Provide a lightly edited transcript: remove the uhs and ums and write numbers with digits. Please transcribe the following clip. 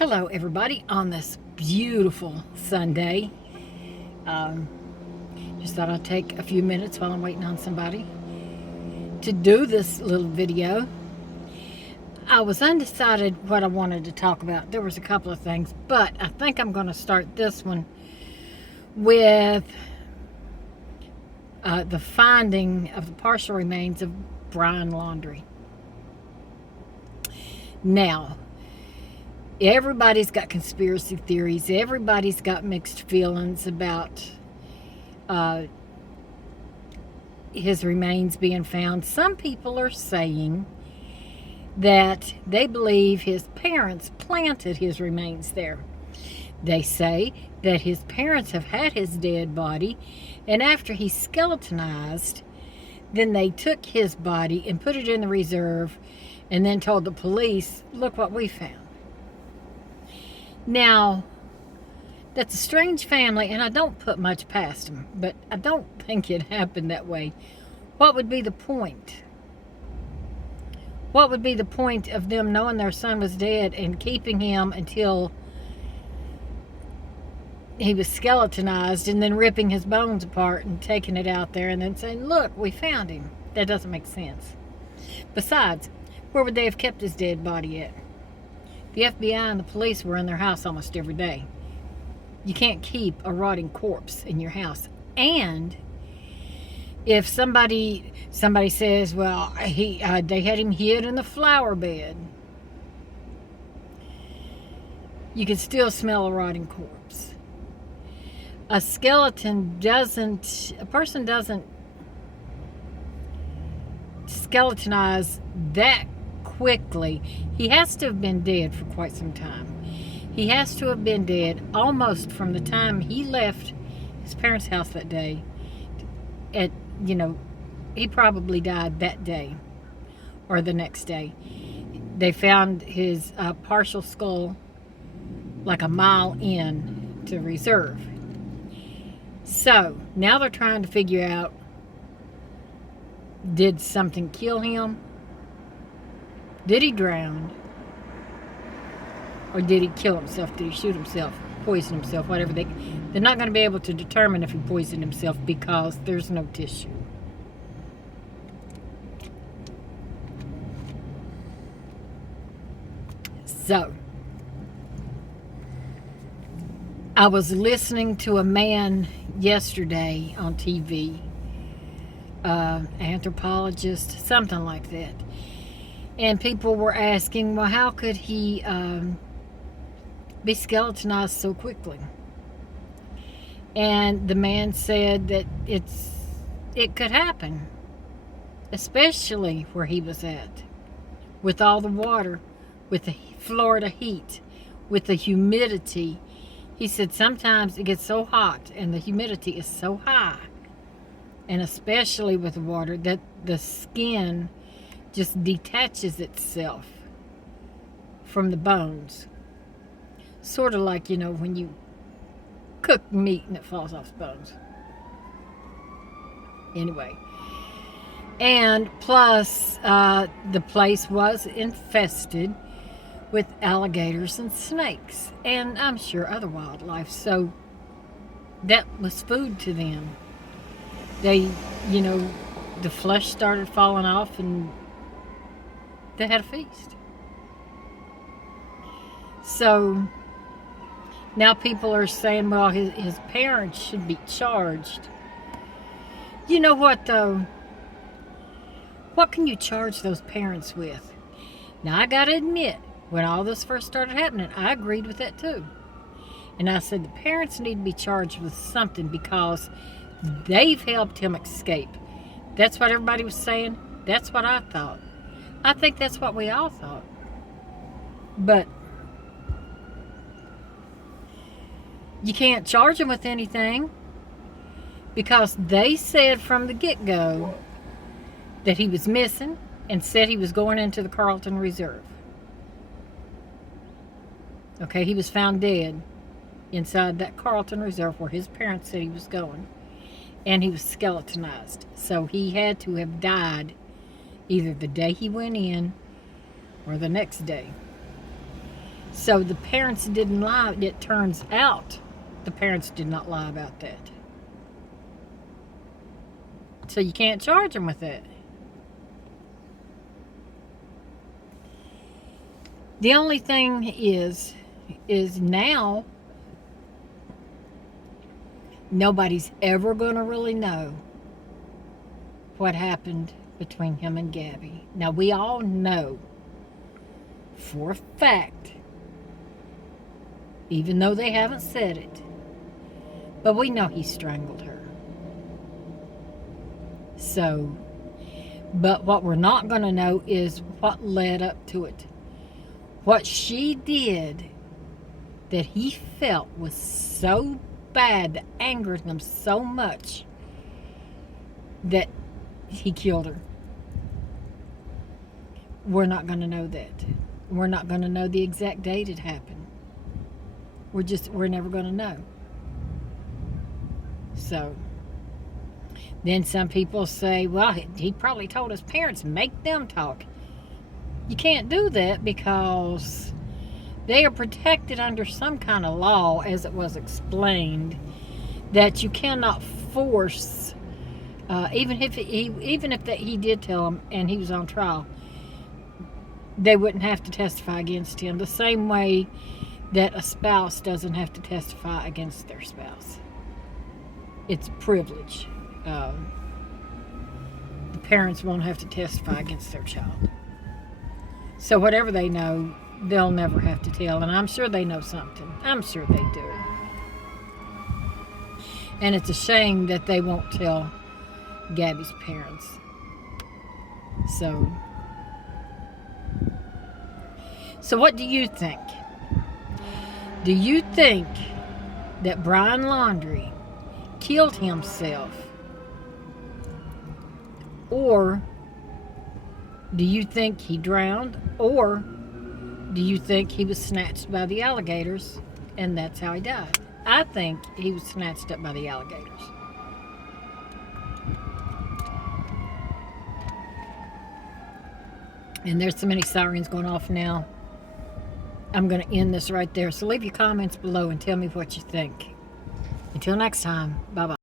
Hello, everybody, on this beautiful Sunday. Just thought I'd take a few minutes while I'm waiting on somebody to do this little video. I was undecided what I wanted to talk about. There was a couple of things, but I think I'm going to start this one with the finding of the partial remains of Brian Laundrie. Now, everybody's got conspiracy theories. Everybody's got mixed feelings about his remains being found. Some people are saying that they believe his parents planted his remains there. They say that his parents have had his dead body, and after he skeletonized, then they took his body and put it in the reserve and then told the police, look what we found. Now, that's a strange family, and I don't put much past them, but I don't think it happened that way. What would be the point? What would be the point of them knowing their son was dead and keeping him until he was skeletonized and then ripping his bones apart and taking it out there and then saying, look, we found him? That doesn't make sense. Besides, where would they have kept his dead body at? The FBI and the police were in their house almost every day. You can't keep a rotting corpse in your house. And if somebody says, well, they had him hid in the flower bed, you can still smell a rotting corpse. A person doesn't skeletonize that quickly. He has to have been dead for quite some time. He has to have been dead almost from the time he left his parents' house that day. He probably died that day or the next day. They found his partial skull like a mile in to reserve. So now they're trying to figure out, did something kill him? Did he drown? Or did he kill himself? Did he shoot himself? Poison himself? Whatever. They're not going to be able to determine if he poisoned himself because there's no tissue. So, I was listening to a man yesterday on TV, anthropologist, something like that. And people were asking, well, how could he be skeletonized so quickly? And the man said that it could happen, especially where he was at, with all the water, with the Florida heat, with the humidity. He said sometimes it gets so hot and the humidity is so high, and especially with the water, that the skin just detaches itself from the bones. Sort of like, when you cook meat and it falls off the bones. Anyway. And plus, the place was infested with alligators and snakes. And I'm sure other wildlife. So that was food to them. They, the flesh started falling off and they had a feast. So now people are saying, well, his parents should be charged. You know what, though? What can you charge those parents with? Now, I got to admit, when all this first started happening, I agreed with that too. And I said the parents need to be charged with something because they've helped him escape. That's what everybody was saying. That's what I thought. I think that's what we all thought. But you can't charge him with anything because they said from the get-go that he was missing and said he was going into the Carlton Reserve. Okay, he was found dead inside that Carlton Reserve where his parents said he was going. And he was skeletonized. So he had to have died either the day he went in or the next day. So So the parents didn't lie. It turns out the parents did not lie about that. So you can't charge them with that. The only thing is now nobody's ever going to really know what happened between him and Gabby. Now, we all know for a fact, even though they haven't said it, but we know he strangled her. So, but what we're not going to know is what led up to it. What she did that he felt was so bad, that angered him so much that he killed her. We're not going to know that. We're not going to know the exact date it happened. We're never going to know. So, then some people say, well, he probably told his parents, make them talk. You can't do that because they are protected under some kind of law, as it was explained, that you cannot force, even if he did tell them and he was on trial, they wouldn't have to testify against him the same way that a spouse doesn't have to testify against their spouse. It's a privilege. The parents won't have to testify against their child. So whatever they know, they'll never have to tell. And I'm sure they know something. I'm sure they do. And it's a shame that they won't tell Gabby's parents. So what do you think? Do you think that Brian Laundrie killed himself? Or do you think he drowned? Or do you think he was snatched by the alligators and that's how he died? I think he was snatched up by the alligators. And there's so many sirens going off now. I'm going to end this right there. So leave your comments below and tell me what you think. Until next time, bye-bye.